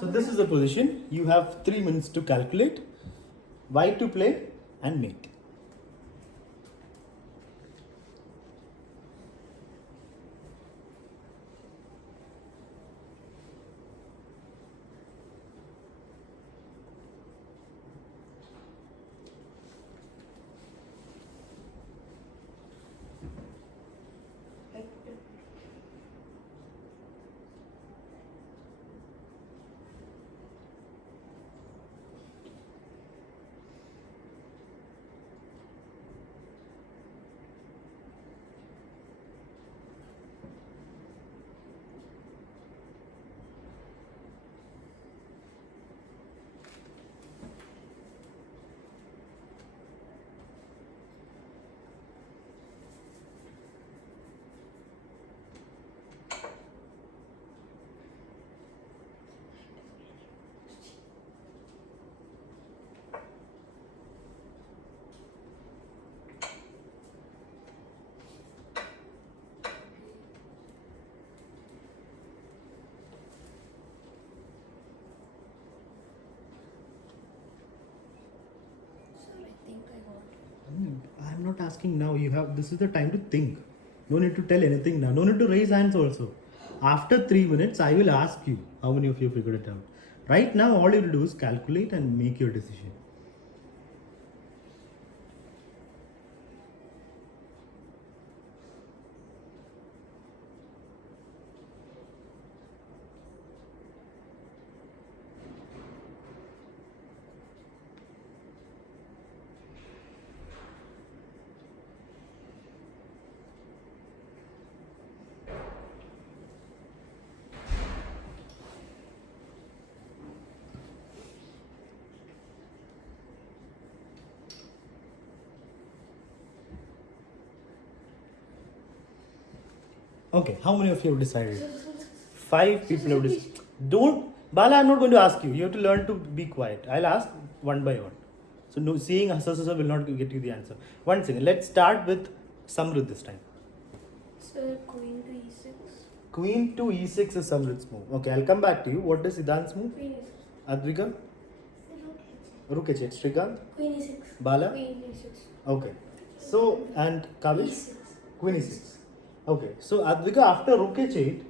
So this is the position. You have 3 minutes to calculate, white to play and mate. I'm not asking now. This is the time to think. No need to tell anything now. No need to raise hands also. After 3 minutes, I will ask you how many of you figured it out. Right now, all you will do is calculate and make your decision. Okay, how many of you have decided? 5 people have decided. Bala, I'm not going to ask you. You have to learn to be quiet. I'll ask one by one. So, no, seeing Hasa will not get you the answer. One second. Let's start with Samrud this time. Sir, Queen to E6. Queen to E6 is Samrud's move. Okay, I'll come back to you. What is Siddhant's move? Queen E6. Advika? Rook H8. Shrikant? Queen E6. Bala? Queen E6. Okay. So, and Kavish? E6. Queen E6. Okay. So, Advika, after Rook H8,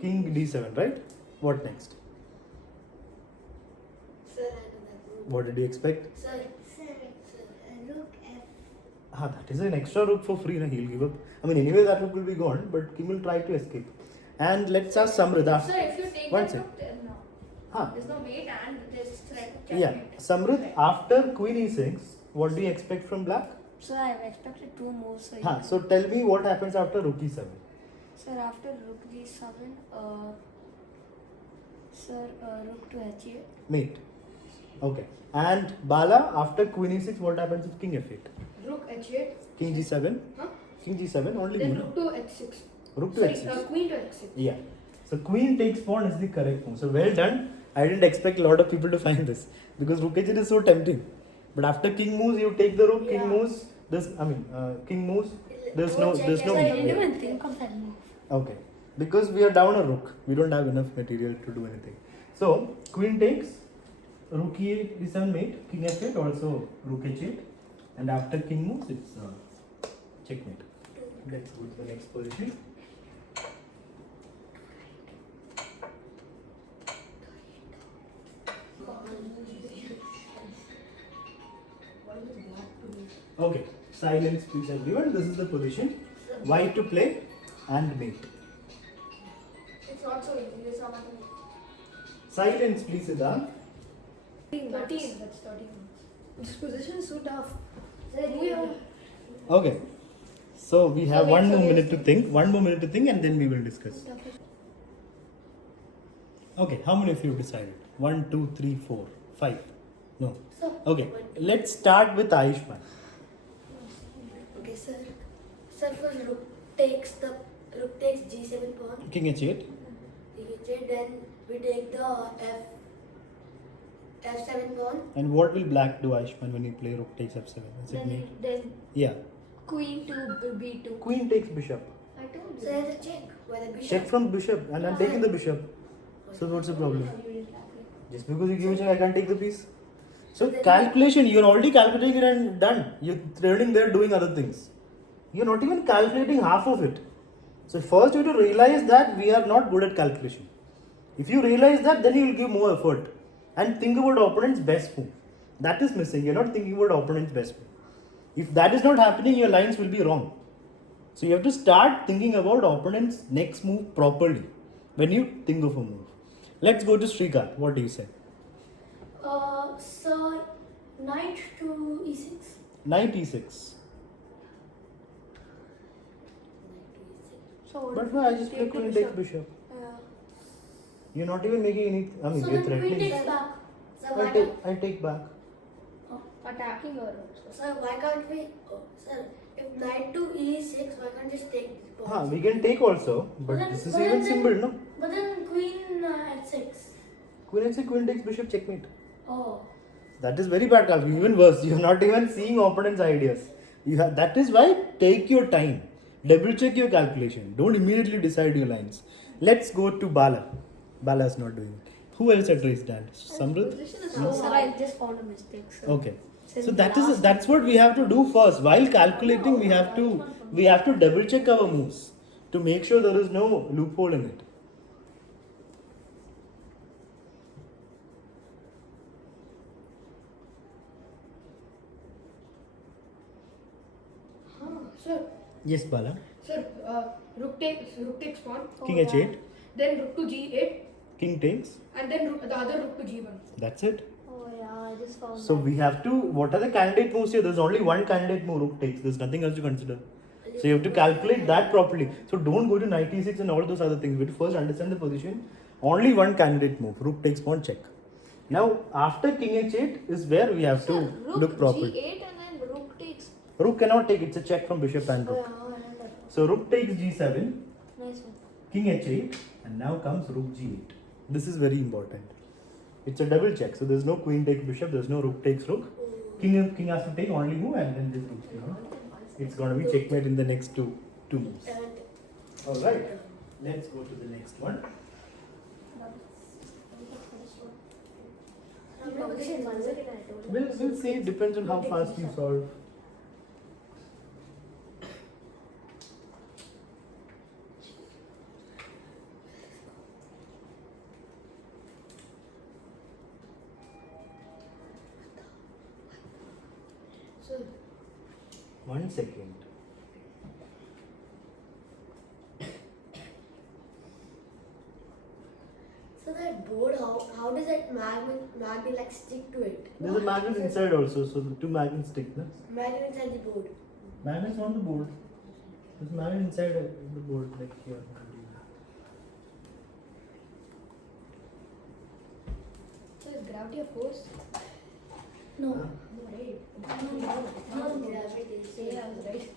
King D7, right? What next? Sir, I know that. What did you expect? Sir, Rook F. That is an extra rook for free. Na? He'll give up. I mean, anyway, that rook will be gone, but King will try to escape. And let's ask Samrud. Sir, if you take One that second. rook, then no. Huh. There's no mate and there's threat. Yeah. Checkmate. Samrud, after Queen E6, what do you expect from black? Sir, I have expected 2 moves. So tell me what happens after Rook E7. Sir, after Rook G7, Rook to H8. Mate. Okay. And Bala, after Queen E6, what happens if King F8? Rook H8. King G7? Huh? King G7, only Then one. rook to H6. Rook to Sorry, H6. Queen to H6. Yeah. So Queen takes pawn is the correct move. So well done. I didn't expect a lot of people to find this because Rook H8 is so tempting. But after King moves, you take the rook. Yeah. King moves. King moves. There's no. Sir, I didn't Yeah. even think of that move. Okay. Because we are down a rook. We don't have enough material to do anything. So Queen takes. Rook E8 D7 mate. King F8 also Rook H8. And after King moves, it's checkmate. Let's go to the next position. Okay, silence please everyone. This is the position. White to play and mate. It's not so easy. It's not Silence please, Siddhant. 13. That's 13. This position is so tough. Okay. So we have one more minute to think. One more minute to think and then we will discuss. Okay, how many of you have decided? 1, 2, 3, 4, 5. No. Okay, let's start with Ayushman. Okay, sir. Sir, first Rook takes G7 pawn. King H8. Then we take the F7 pawn. And what will black do, Ayushman, when you play rook takes F7? Is it mate? Then Yeah. Queen to B2. Queen takes bishop. I told So you. there's a check. Where the bishop. Check from bishop and I'm taking the bishop. So what's the problem? Just because you give a check, I can't take the piece. So calculation, you're already calculating it and done. You're turning there doing other things. You're not even calculating half of it. So first you have to realize that we are not good at calculation. If you realize that, then you will give more effort and think about opponent's best move. That is missing. You're not thinking about opponent's best move. If that is not happening, your lines will be wrong. So you have to start thinking about opponent's next move properly when you think of a move. Let's go to Srikant. What do you say? So knight to e6. Knight e6. So But no, I just play queen takes bishop. You're not even making any. I mean, So you're then queen threatening. takes back. So I take back. attacking or sir, why can't we? Oh, sir, if knight to e6, why can't just take this pawn? We can take also, but then- this is but even then- simple, no? But then queen at 6. Queen h6, queen takes bishop, checkmate. Oh. That is very bad calculation. Even worse, you're not even seeing opponent's ideas. That is why take your time. Double check your calculation. Don't immediately decide your lines. Let's go to Bala. Bala is not doing it. Who else had raised hand? Samrit? Sir, I just found a mistake, sir. Okay. So that's what we have to do first. While calculating, we have to double check our moves to make sure there is no loophole in it. Sir, Yes, Bala. sir, rook takes pawn. King h8. Then rook to g8, King takes. and then the other rook to g1. That's it. Oh yeah, I just found So we have to. What are the candidate moves here? There's only one candidate move. Rook takes. There's nothing else to consider. So you have to calculate that properly. So don't go to knight e6 and all those other things. We have to first understand the position. Only one candidate move. Rook takes pawn check. Now after king h8 is where we have to look properly. G8 and then rook takes. Rook cannot take. It's a check from bishop and rook. So rook takes g7, Nice one. king h8, and now comes rook g8. This is very important. It's a double check. So there's no queen takes bishop. There's no rook takes rook. King has to take only move, and then this rook. It's gonna be checkmate in the next two moves. All right. Let's go to the next one. We'll see. It depends on how fast you solve. So 1 second. So that board, how does that magnet like stick to it? There's a magnet inside also, so the two magnets stick. No? Magnet inside the board. Magnet's on the board. There's a magnet inside the board, like here. So is gravity a force? No. Huh? No, right? No, gravity. Yeah, I was right.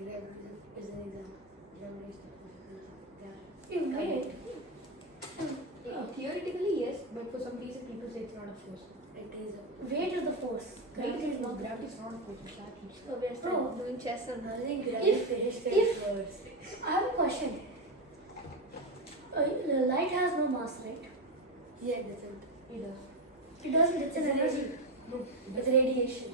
Is an exam. Wait. Theoretically, yes, but for some reason people say it's not a force. Weight is the force. Gravity is not a force, exactly. So we are still doing chess and I think If- I have a question. Light has no mass, right? Yeah, it doesn't. it does. It doesn't. It's an energy. No, It's radiation.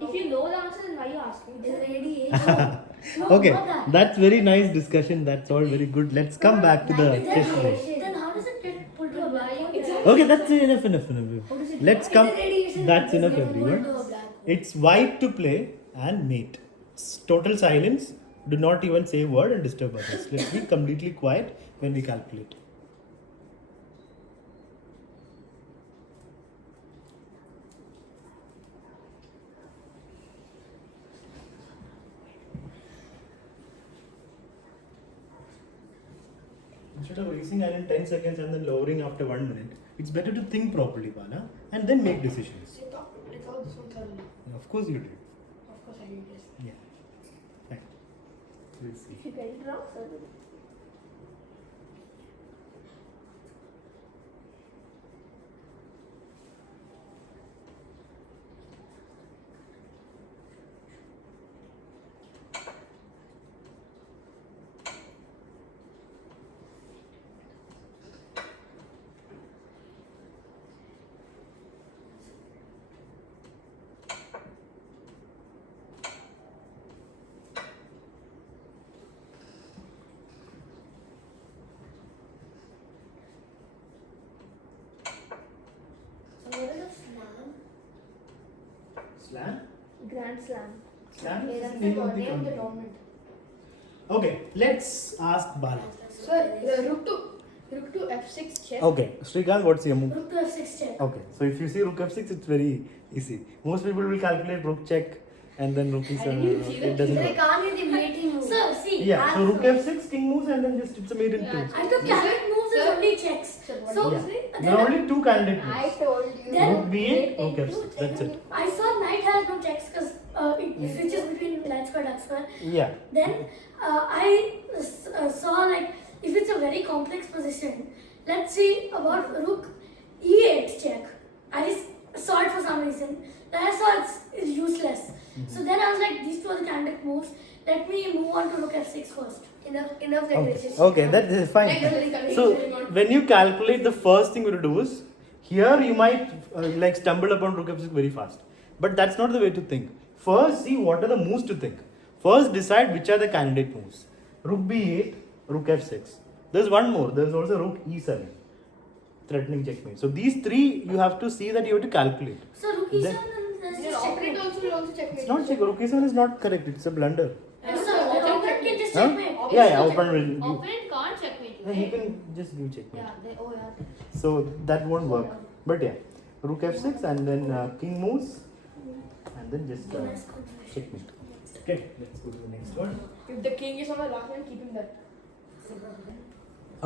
if you know the answer, then why are you asking? It's radiation. No, Okay, not that. that's very nice discussion. That's all very good. Let's come back to the chess play. Then how does it get pulled to a black hole? Exactly. Okay, that's enough. How does it Let's It's come. a radiation That's that is enough, getting pulled everyone. to a black hole. It's white to play and mate. Total silence. Do not even say a word and disturb others. Let's be completely quiet when we calculate. Instead of raising hand in 10 seconds and then lowering after 1 minute, it's better to think properly, Bala, and then make decisions. I thought this one thoroughly. Of course you did. Of course I did, yes. Yeah. Right. We'll see. If you get it wrong, sir. Slam? Grand Slam. Slam Yeah, is that's the the name of the name of the tournament. tournament. Okay, let's ask Bala. Sir, rook to f6 check. Okay, Srikanth, what's your move? Rook to f6 check. Okay, so if you see rook f6, it's very easy. Most people will calculate rook check and then rook is I didn't even see it that. doesn't They work. can't get the mating move. Sir, see. Yeah, so I'll rook first. f6, king moves, and then just it's a mate in two. I took candidate moves as Sir. only checks. Sir, what So, did you say? There are only two candidate I moves. told you. Then- Rook b8, rook f6. That's it. I saw knight has no checks because it switches between light square, dark square. Yeah. Then I saw like if it's a very complex position, let's see about rook e8 check. I just saw it for some reason. Then I saw it's useless. So then I was like, these two are the candidate moves. Let me move on to rook f6 first. Enough Okay, decoration. okay, that is fine. So when you calculate, the first thing you have to do is here you might like stumble upon rook f6 very fast, but that's not the way to think. First, see what are the moves to think. First, decide which are the candidate moves. Rook b8, rook f6. There's one more. There's also rook e7, threatening checkmate. So these three you have to see that you have to calculate. So rook e7 Then- and there's Yeah, just operate checkmate. also will also checkmate. It's not check. Rook e7 is not correct. It's a blunder. So opponent can just Huh? checkmate. Yeah, open will. Opponent can't checkmate you. He can just give checkmate. Yeah, they, oh yeah. So that won't work. But yeah, rook f6 and then king moves and then just checkmate. Okay, let's go to the next one. If the king is on the last line, keep him there.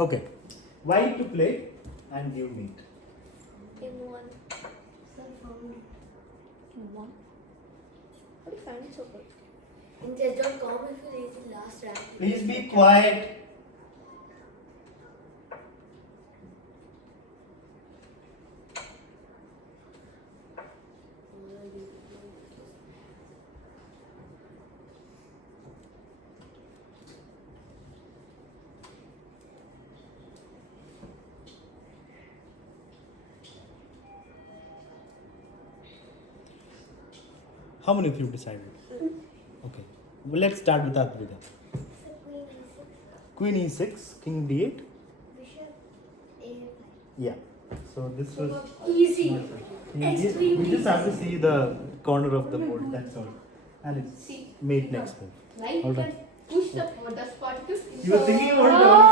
Okay, white to play and give mate. In one. In one. How do you find it so quick? In chess.com if you read the last rank. Please be quiet. How many of you decided? Okay, well, let's start with Advita. Queen e6, king d8. Bishop a5. Yeah. So this was. Easy. We just have to see the corner of the board. That's all. And it's See. mate next move. Like All you right. can push the dust particles. You were thinking about